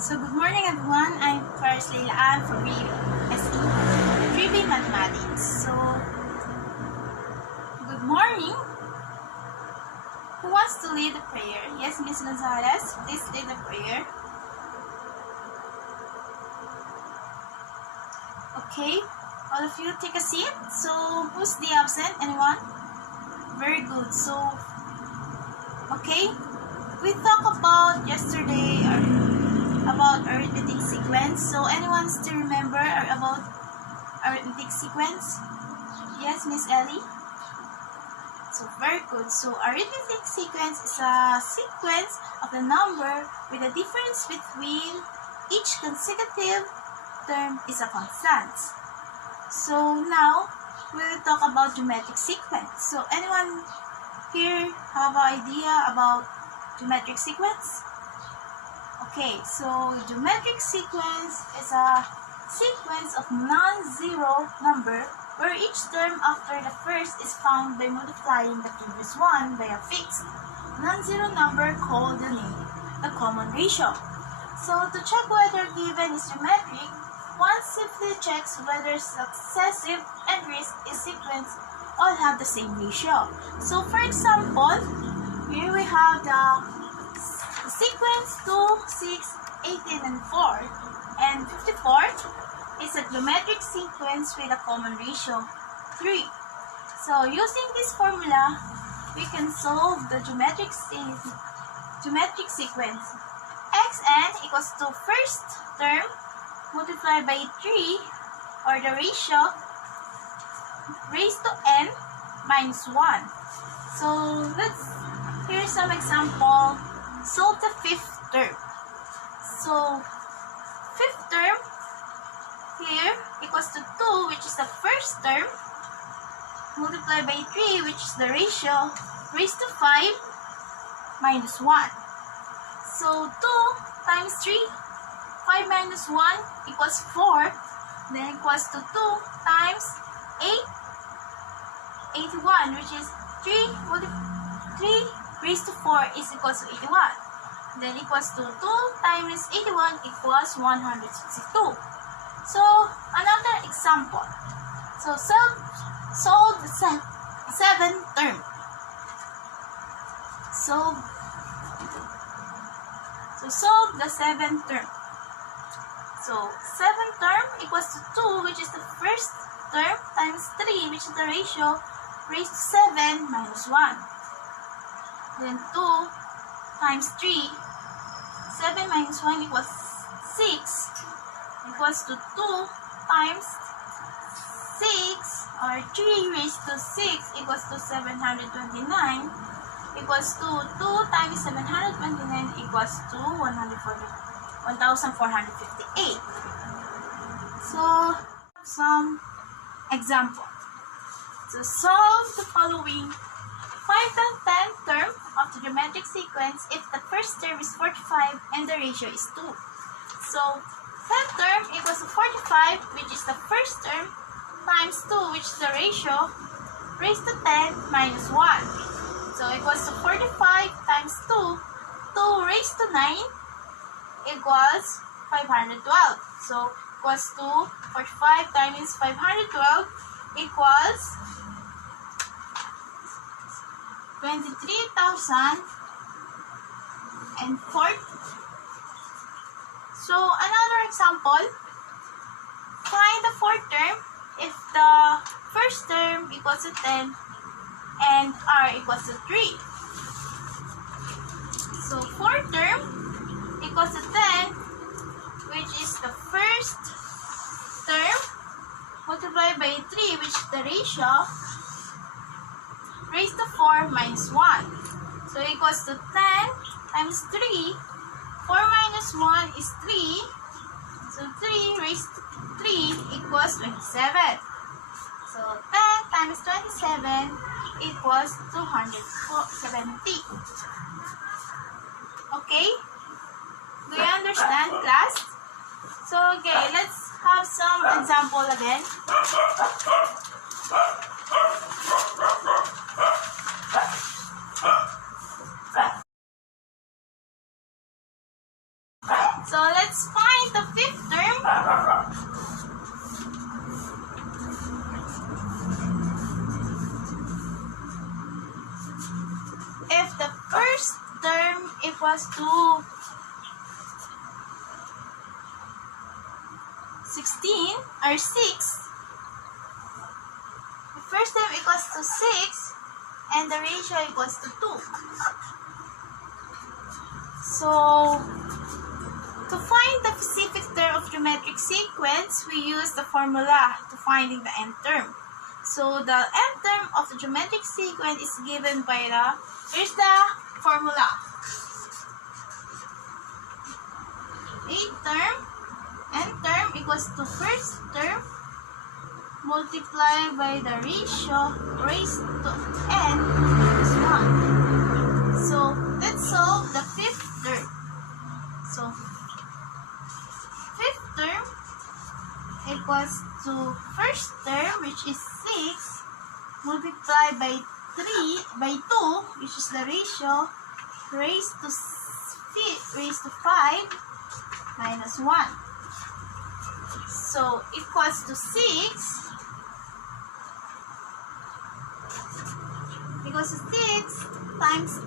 So good morning everyone, I'm Perez Leila from SE 3B Mathematics. So good morning. Who wants to lead the prayer? Yes, Miss Gonzalez, please lead the prayer. Okay, all of you take a seat. So who's the absent? Anyone? Very good. So okay, we talked about yesterday about arithmetic sequence. So anyone still remember about arithmetic sequence? Yes, Miss Ellie? So very good. So arithmetic sequence is a sequence of the number with the difference between each consecutive term is a constant. So now we will talk about geometric sequence. So anyone here have an idea about geometric sequence? Okay, so geometric sequence is a sequence of non-zero number where each term after the first is found by multiplying the previous one by a fixed non-zero number called the common ratio. So to check whether given is geometric, one simply checks whether successive entries in sequence all have the same ratio. So for example, here we have the sequence 2, 6, 18, and 4, and 54 is a geometric sequence with a common ratio 3. So using this formula, we can solve the geometric sequence. Xn equals to first term multiplied by 3, or the ratio raised to n minus 1. So here's some example. Solve the fifth term. So fifth term here equals to 2, which is the first term, multiplied by 3, which is the ratio raised to 5 minus 1. So 2 times 3, 5 minus 1 equals 4, then equals to 2 times 81, which is 3 raised to 4 is equals to 81. Then equals to 2 times 81 equals 162. So another example. So solve the seventh term. So solve the seventh term. So seventh term equals to 2, which is the first term, times 3, which is the ratio raised to 7 minus 1. Then 2 times 3, 7 minus 1 equals 6, equals to 2 times 6, or 3 raised to 6 equals to 729, equals to 2 times 729 equals to 1458. So, some example. So, solve the following 5 and 10th term of the geometric sequence if the first term is 45 and the ratio is 2. So, 10th term equals to 45, which is the first term, times 2, which is the ratio raised to 10 minus 1. So, equals to 45 times 2, 2 raised to 9 equals 512. So, equals to 45 times 512 equals 23,040. So another example, find the fourth term if the first term equals to 10 and r equals to 3. So fourth term equals to 10, which is the first term multiplied by 3, which is the ratio raised to 4 minus 1. So equals to 10 times 3. 4 minus 1 is 3. So 3 raised to 3 equals 27. So 10 times 27 equals 270. Okay? Do you understand, class? So okay, let's have some example again. So let's find the fifth term. If the first term equals to 16 or 6, the first term equals to 6 and the ratio equals to 2. So, to find the specific term of geometric sequence, we use the formula to finding the nth term. So, the nth term of the geometric sequence is given by here's the formula. Nth term equals to first term multiplied by the ratio raised to n is 1. So, let's solve the fifth term. So, fifth term equals to first term, which is 6, multiplied by 2, which is the ratio, raised to 5 minus 1. So, equals to 6, equals to 6 times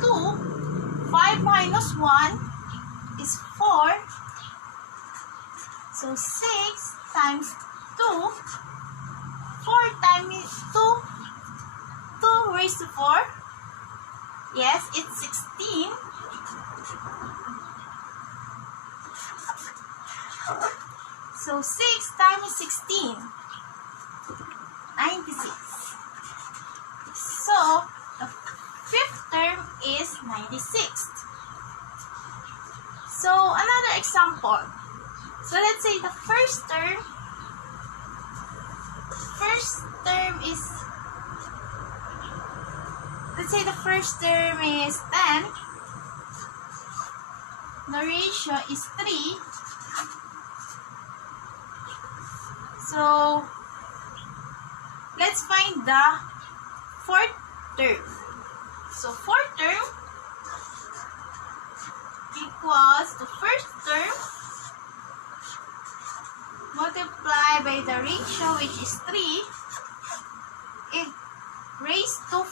2, 5 minus 1 is 4. So, 6 times 2, 4 times 2 raised to 4. Yes, it's 16. So, 6 times 16, 96. So, the fifth term is 96. So, another example. So, let's say the first term is, let's say the first term is 10. The ratio is 3. So, let's find the fourth term. So, fourth term equals to first term multiplied by the ratio, which is 3, it raised to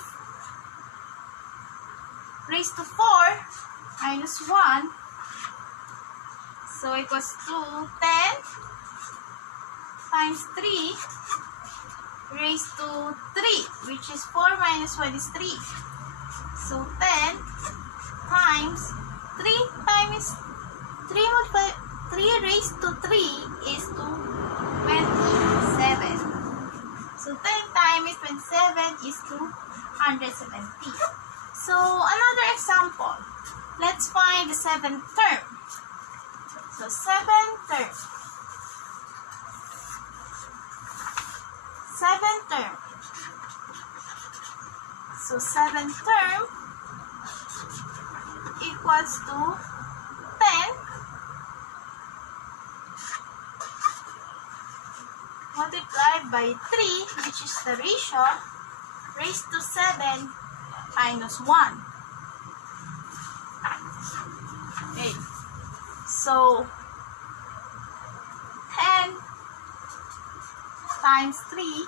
4 minus 1. So, equals to 10 times 3 raised to 3, which is 4 minus 1 is 3. So, 10 times 3 times 3 raised to 3 is to 27. So, 10 times 27 is 270. So, another example. Let's find the seventh term. So, seventh term. Seventh term. So, seventh term equals to 10 multiplied by 3, which is the ratio, raised to 7 minus 1. Okay. So, 10 times 3,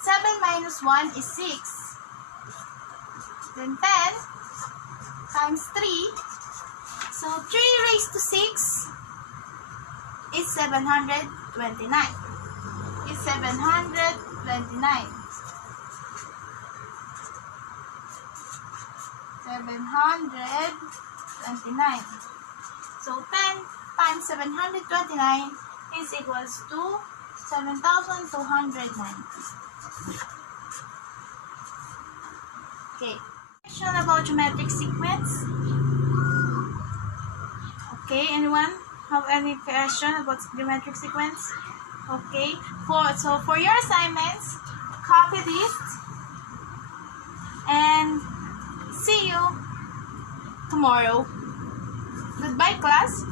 7 minus 1 is 6. Then 10 times 3, so 3 raised to 6 is 729. Is 729. 729. So 10 times 729 is equals to 7,290. Okay. Question about geometric sequence. Okay, anyone have any question about geometric sequence? Okay. So for your assignments, copy this and see you tomorrow. Goodbye, class.